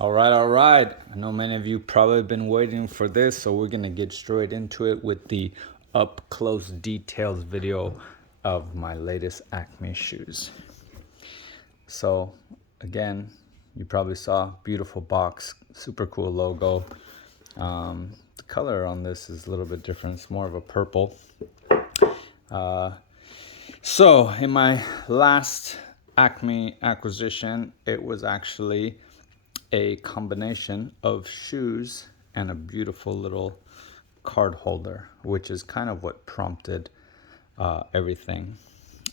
All right. I know many of you probably been waiting for this, so we're gonna get straight into it with the up close details video of my latest Acme shoes. So again, you probably saw beautiful box, super cool logo. The color on this is a little bit different. It's more of a purple. So in my last Acme acquisition, it was actually a combination of shoes and a beautiful little card holder, which is kind of what prompted everything.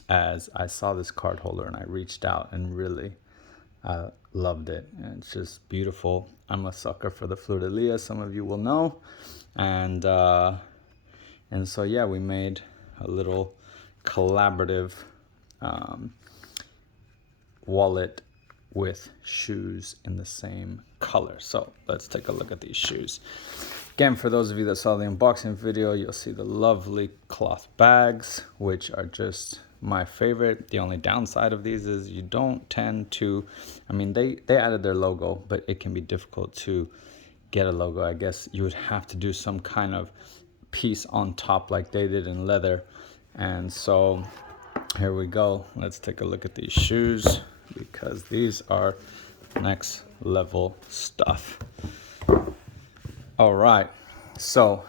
As I saw this card holder and I reached out and really loved it. And it's just beautiful. I'm a sucker for the fleur de lis, some of you will know, and so yeah, we made a little collaborative wallet with shoes in the same color. So let's take a look at these shoes. Again, for those of you that saw the unboxing video, you'll see the lovely cloth bags, which are just my favorite. The only downside of these is you don't tend to, I mean, they added their logo, but it can be difficult to get a logo. I guess you would have to do some kind of piece on top like they did in leather. And so here we go. Let's take a look at these shoes because these are next level stuff. All right, so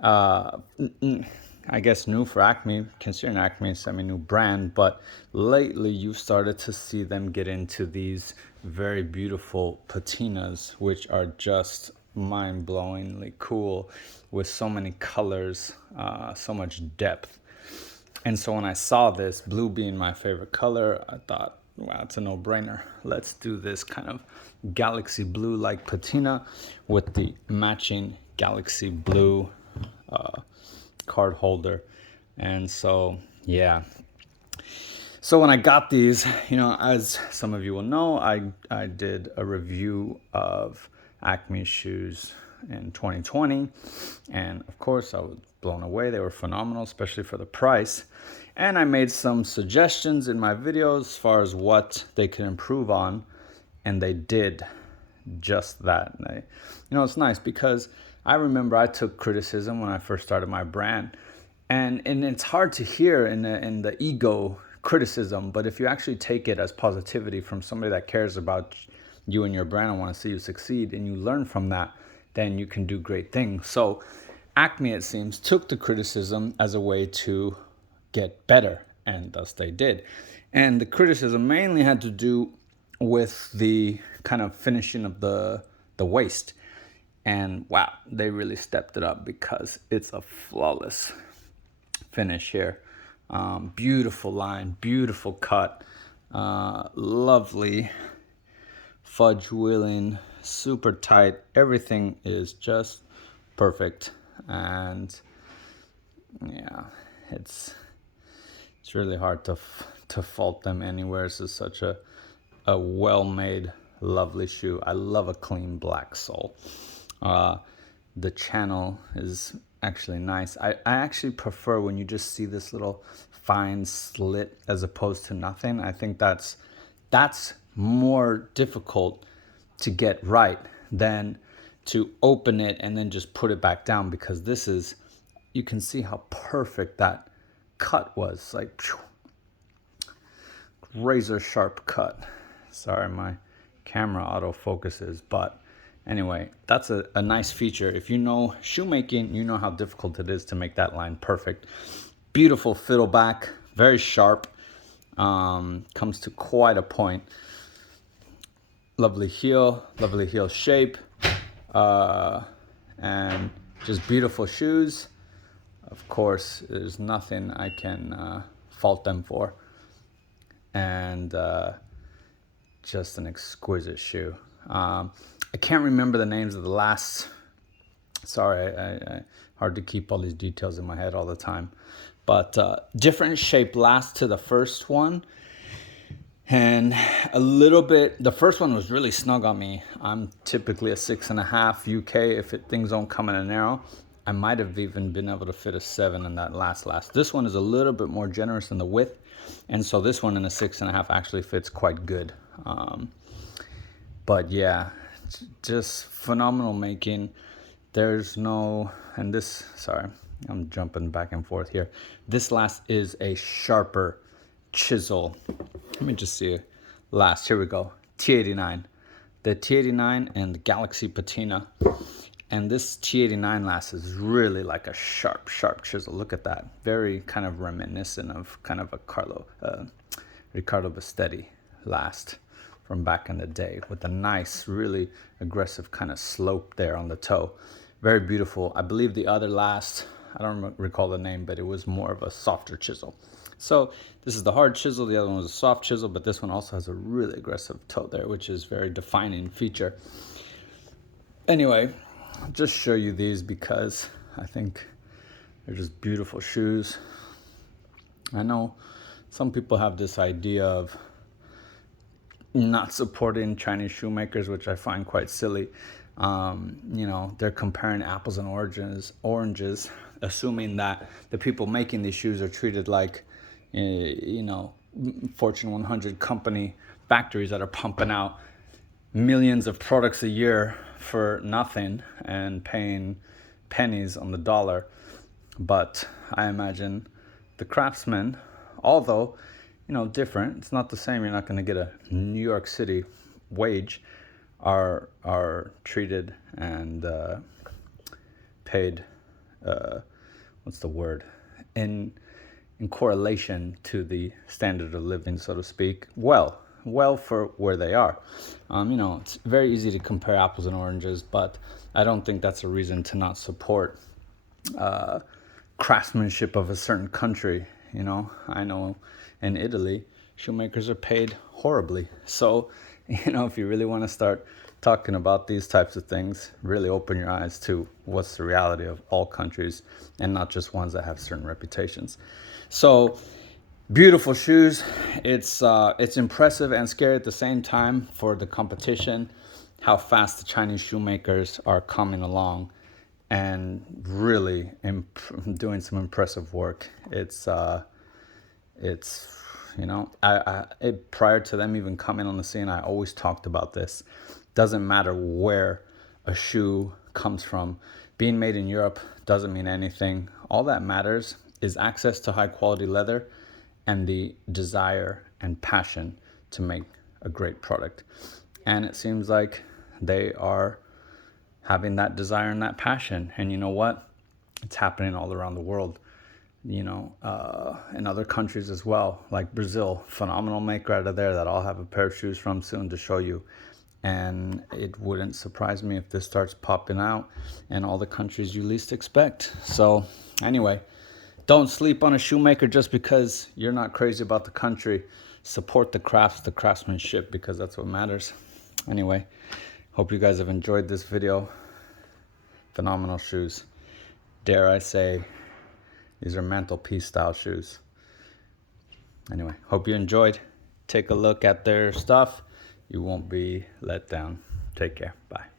I guess new for Acme, considering Acme is a semi-new brand, but lately you've started to see them get into these very beautiful patinas, which are just mind-blowingly cool with so many colors, so much depth. And so when I saw this, blue being my favorite color, I thought, wow, it's a no-brainer. Let's do this kind of galaxy blue like patina with the matching galaxy blue card holder. And so, yeah. So when I got these, you know, as some of you will know, I did a review of Acme shoes in 2020. And of course, I was blown away. They were phenomenal, especially for the price. And I made some suggestions in my videos as far as what they could improve on. And they did just that. And you know, it's nice because I remember I took criticism when I first started my brand. And it's hard to hear in the ego criticism, but if you actually take it as positivity from somebody that cares about you and your brand and want to see you succeed, and you learn from that, then you can do great things. So Acme, it seems, took the criticism as a way to get better, and thus they did. And the criticism mainly had to do with the kind of finishing of the waist. And wow, they really stepped it up because it's a flawless finish here. Beautiful line, beautiful cut, lovely fudge wheeling, super tight. Everything is just perfect. And yeah, it's really hard to fault them anywhere. This is such a well-made, lovely shoe. I love a clean black sole. The channel is actually nice. I actually prefer when you just see this little fine slit as opposed to nothing. I think that's more difficult to get right than to open it and then just put it back down, because this is, you can see how perfect that cut was, like razor sharp cut. Sorry, my camera auto focuses, but anyway, that's a nice feature. If you know shoemaking, you know how difficult it is to make that line perfect. Beautiful fiddle back, very sharp, comes to quite a point. Lovely heel shape, and just beautiful shoes. Of course, there's nothing I can fault them for. And just an exquisite shoe. I can't remember the names of the last. Sorry, I hard to keep all these details in my head all the time. But different shape last to the first one. And a little bit, the first one was really snug on me. I'm typically a 6.5 UK. If things don't come in a narrow, I might have even been able to fit a 7 in that last. This one is a little bit more generous in the width. And so this one in a 6.5 actually fits quite good. But yeah, just phenomenal making. There's no, and this, sorry, I'm jumping back and forth here. This last is a sharper chisel. Let me just see. Last, here we go. T89. The T89 and the Galaxy Patina. And this T89 last is really like a sharp, sharp chisel. Look at that. Very kind of reminiscent of kind of a Ricardo Bastetti last from back in the day, with a nice, really aggressive kind of slope there on the toe. Very beautiful. I believe the other last, I don't recall the name, but it was more of a softer chisel. So this is the hard chisel, the other one was a soft chisel, but this one also has a really aggressive toe there, which is very defining feature. Anyway, I'll just show you these because I think they're just beautiful shoes. I know some people have this idea of not supporting Chinese shoemakers, which I find quite silly. You know, they're comparing apples and oranges, assuming that the people making these shoes are treated like, you know, Fortune 100 company factories that are pumping out millions of products a year for nothing and paying pennies on the dollar. But I imagine the craftsmen, although, you know, different, it's not the same. You're not going to get a New York City wage, are treated and paid, what's the word, in correlation to the standard of living, so to speak, well for where they are. You know, it's very easy to compare apples and oranges, but I don't think that's a reason to not support craftsmanship of a certain country. You know, I know in Italy, shoemakers are paid horribly. So, you know, if you really want to start talking about these types of things, really open your eyes to what's the reality of all countries and not just ones that have certain reputations. So, beautiful shoes. It's impressive and scary at the same time for the competition, how fast the Chinese shoemakers are coming along and really doing some impressive work. It's you know, prior to them even coming on the scene, I always talked about this. Doesn't matter where a shoe comes from. Being made in Europe doesn't mean anything. All that matters is access to high quality leather and the desire and passion to make a great product. And it seems like they are having that desire and that passion. And you know what? It's happening all around the world. You know, in other countries as well, like Brazil, phenomenal maker out of there that I'll have a pair of shoes from soon to show you. And it wouldn't surprise me if this starts popping out in all the countries you least expect. So anyway, don't sleep on a shoemaker just because you're not crazy about the country. Support the crafts, the craftsmanship, because that's what matters. Anyway, hope you guys have enjoyed this video. Phenomenal shoes. Dare I say, these are mantelpiece style shoes. Anyway, hope you enjoyed. Take a look at their stuff. You won't be let down. Take care. Bye.